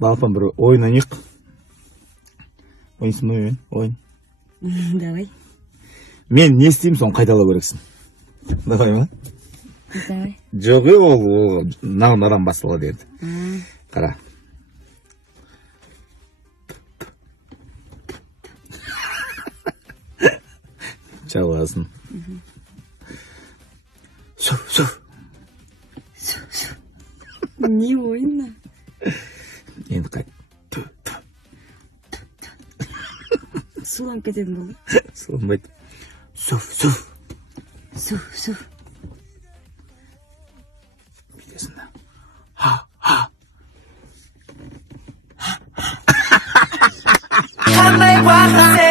балапан бір ойын ойнайық. Ойынсың ба мен? Ойын. Давай. Мен не істеймін, соны қайталау керексің. Давай ма? Давай. Жоқ, ол нағымадан басталады енді. Қара. Жалғасын. Сөв. Не ойна? Енді қайт. Суланып кететін болды. Сылынбайды. Сөв. Сөв. Бүйтесің да. Ха. I may walk